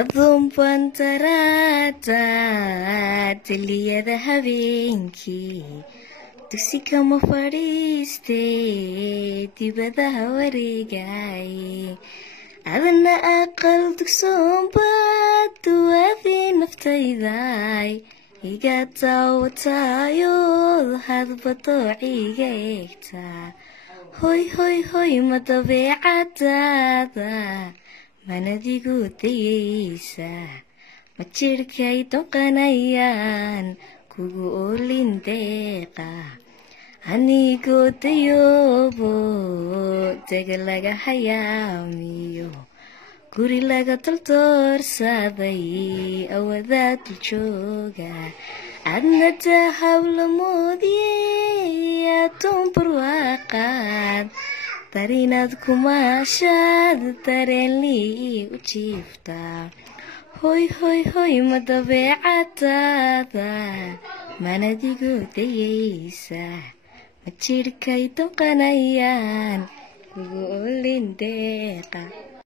adoon baan daraada xilliyada habeenkii dugsi kama fadhiiste dibadaha wareegaye adana aqal dugsoonbaad duwaadii naftayday iga daawatayood hadba doociga eegtaa hoy hoy hoy ma dabeecadaada manadigu dayaysa ma jirhkay doqanayaan kugu oolin deeqa anigoo dayoobo dega laga hayaamiyo guri laga daldoorsaday awadaa dul jooga adna dahab lamoodiyey adoon barwaaqaad darinaad kumaashaad dareenlii u jiiftaa hoy hoy hoy ma dabeecadaada manadigu dayaysa ma jirhkay doqanayaan kugu oolin deeqa.